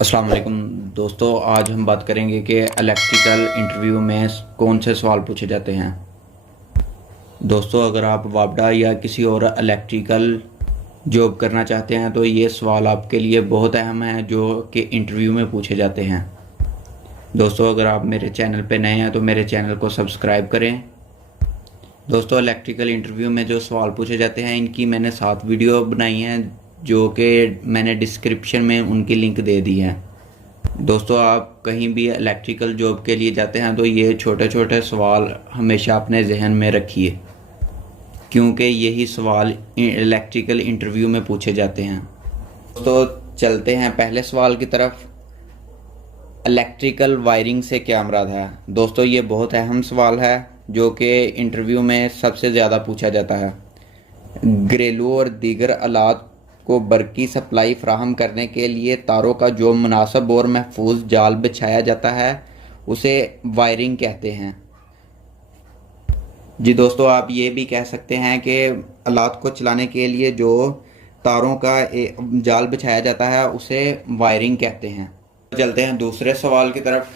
अस्सलाम वालेकुम दोस्तों, आज हम बात करेंगे कि इलेक्ट्रिकल इंटरव्यू में कौन से सवाल पूछे जाते हैं। दोस्तों, अगर आप वापडा या किसी और इलेक्ट्रिकल जॉब करना चाहते हैं तो ये सवाल आपके लिए बहुत अहम है जो कि इंटरव्यू में पूछे जाते हैं। दोस्तों, अगर आप मेरे चैनल पे नए हैं तो मेरे चैनल को सब्सक्राइब करें। दोस्तों, इलेक्ट्रिकल इंटरव्यू में जो सवाल पूछे जाते हैं इनकी मैंने 7 वीडियो बनाई हैं जो कि मैंने डिस्क्रिप्शन में उनकी लिंक दे दी है। दोस्तों, आप कहीं भी इलेक्ट्रिकल जॉब के लिए जाते हैं तो ये छोटे छोटे सवाल हमेशा अपने जहन में रखिए, क्योंकि यही सवाल इलेक्ट्रिकल इंटरव्यू में पूछे जाते हैं। दोस्तों, चलते हैं पहले सवाल की तरफ। इलेक्ट्रिकल वायरिंग से क्या मुराद है? दोस्तों, ये बहुत अहम सवाल है जो कि इंटरव्यू में सबसे ज़्यादा पूछा जाता है। घरेलू और दीगर आलात को बरकी सप्लाई फ्राहम करने के लिए तारों का जो मुनासिब और महफूज जाल बिछाया जाता है उसे वायरिंग कहते हैं। जी दोस्तों, आप ये भी कह सकते हैं कि आलात को चलाने के लिए जो तारों का जाल बिछाया जाता है उसे वायरिंग कहते हैं। चलते हैं दूसरे सवाल की तरफ।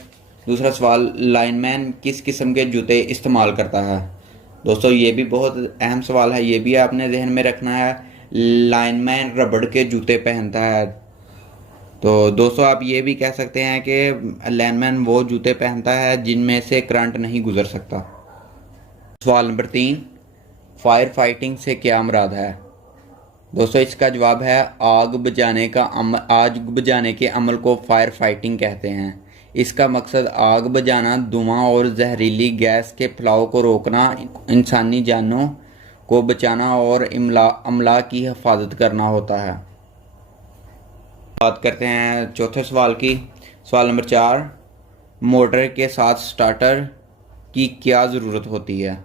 दूसरा सवाल, लाइनमैन किस किस्म के जूते इस्तेमाल करता है? दोस्तों, ये भी बहुत अहम सवाल है, ये भी आपने जहन में रखना है। लाइनमैन रबड़ के जूते पहनता है। तो दोस्तों, आप ये भी कह सकते हैं कि लाइनमैन वो जूते पहनता है जिनमें से करंट नहीं गुजर सकता। सवाल नंबर 3, फायर फाइटिंग से क्या मुराद है? दोस्तों, इसका जवाब है आग बुझाने के अमल को फायर फाइटिंग कहते हैं। इसका मकसद आग बुझाना, धुआं और जहरीली गैस के फैलाव को रोकना, इंसानी जानों को बचाना और अमला की हिफाजत करना होता है। बात करते हैं चौथे सवाल की। सवाल नंबर 4, मोटर के साथ स्टार्टर की क्या ज़रूरत होती है?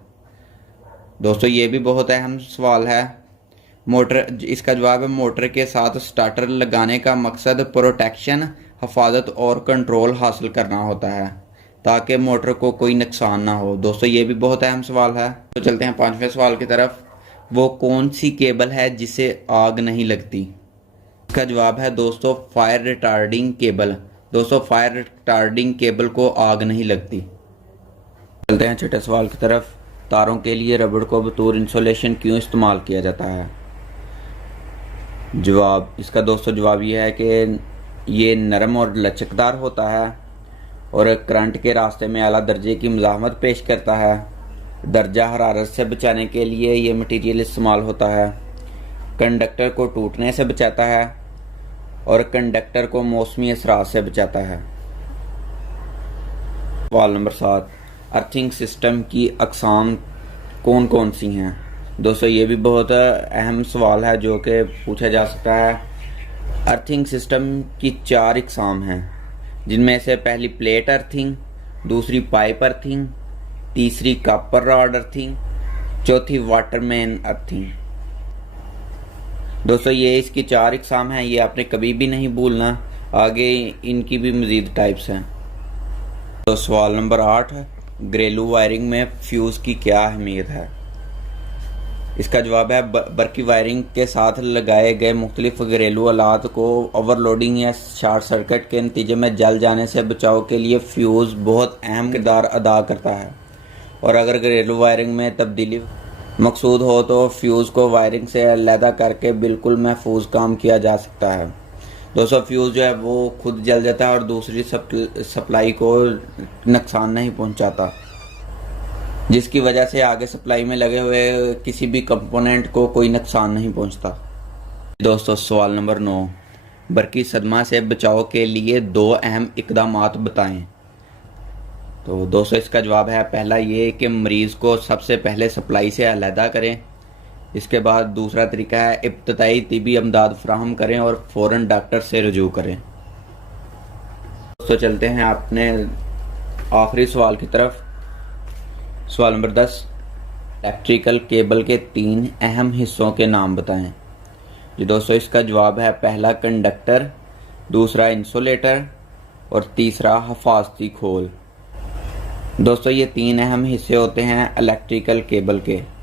दोस्तों, ये भी बहुत अहम सवाल है। इसका जवाब है मोटर के साथ स्टार्टर लगाने का मकसद प्रोटेक्शन, हिफाजत और कंट्रोल हासिल करना होता है ताकि मोटर को कोई नुकसान ना हो। दोस्तों, ये भी बहुत अहम सवाल है। तो चलते हैं 5वें सवाल की तरफ। वो कौन सी केबल है जिसे आग नहीं लगती? इसका जवाब है दोस्तों फायर रिटार्डिंग केबल। दोस्तों, फायर रिटार्डिंग केबल को आग नहीं लगती। चलते हैं छठे सवाल की तरफ। तारों के लिए रबड़ को बतौर इंसुलेशन क्यों इस्तेमाल किया जाता है? इसका दोस्तों जवाब ये है कि ये नरम और लचकदार होता है और करंट के रास्ते में आला दर्जे की मुज़ाहमत पेश करता है। दर्जा हरारत से बचाने के लिए ये मटेरियल इस्तेमाल होता है। कंडक्टर को टूटने से बचाता है और कंडक्टर को मौसमी असरात से बचाता है। सवाल नंबर 7, अर्थिंग सिस्टम की अक़साम कौन कौन सी हैं? दोस्तों, ये भी बहुत अहम सवाल है जो कि पूछा जा सकता है। अर्थिंग सिस्टम की 4 अक़साम हैं, जिनमें से पहली प्लेट अर्थिंग, दूसरी पाइप अर्थिंग, तीसरी कॉपर रॉड अर्थिंग, चौथी वाटरमैन अर्थिंग। दोस्तों, ये इसकी 4 अक़साम हैं, ये आपने कभी भी नहीं भूलना। आगे इनकी भी मज़ीद टाइप्स हैं। तो सवाल नंबर 8, घरेलू वायरिंग में फ्यूज़ की क्या अहमियत है? इसका जवाब है बरकी वायरिंग के साथ लगाए गए मुख्तलिफ घरेलू आलात को ओवरलोडिंग या शॉर्ट सर्किट के नतीजे में जल जाने से बचाव के लिए फ्यूज़ बहुत अहम किरदार अदा करता है। और अगर घरेलू वायरिंग में तब्दीली मकसूद हो तो फ्यूज़ को वायरिंग से अलहदा करके बिल्कुल महफूज काम किया जा सकता है। दोस्तों, फ्यूज़ जो है वो खुद जल जाता है और दूसरी सप्लाई को नुकसान नहीं पहुंचाता, जिसकी वजह से आगे सप्लाई में लगे हुए किसी भी कंपोनेंट को कोई नुकसान नहीं पहुंचता। दोस्तों, सवाल नंबर 9, बरकी सदमा से बचाव के लिए 2 अहम इक़दामात बताएं। तो दोस्तों, इसका जवाब है पहला ये कि मरीज़ को सबसे पहले सप्लाई से अलहदा करें। इसके बाद दूसरा तरीका है इब्तदाई तिबी अमदाद फ्राहम करें और फ़ौरन डॉक्टर से रुजू करें। दोस्तों, चलते हैं अपने आखिरी सवाल की तरफ। सवाल नंबर 10, इलेक्ट्रिकल केबल के 3 अहम हिस्सों के नाम बताएं। जी दोस्तों, इसका जवाब है पहला कंडक्टर, दूसरा इंसुलेटर और तीसरा हिफाजती खोल। दोस्तों, ये 3 अहम हिस्से होते हैं इलेक्ट्रिकल केबल के।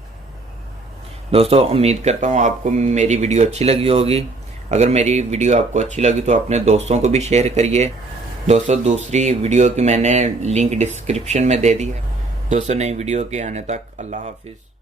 दोस्तों, उम्मीद करता हूँ आपको मेरी वीडियो अच्छी लगी होगी। अगर मेरी वीडियो आपको अच्छी लगी तो अपने दोस्तों को भी शेयर करिए। दोस्तों दूसरी वीडियो की मैंने लिंक डिस्क्रिप्शन में दे दी है। दोस्तों नई वीडियो के आने तक अल्लाह हाफिज़।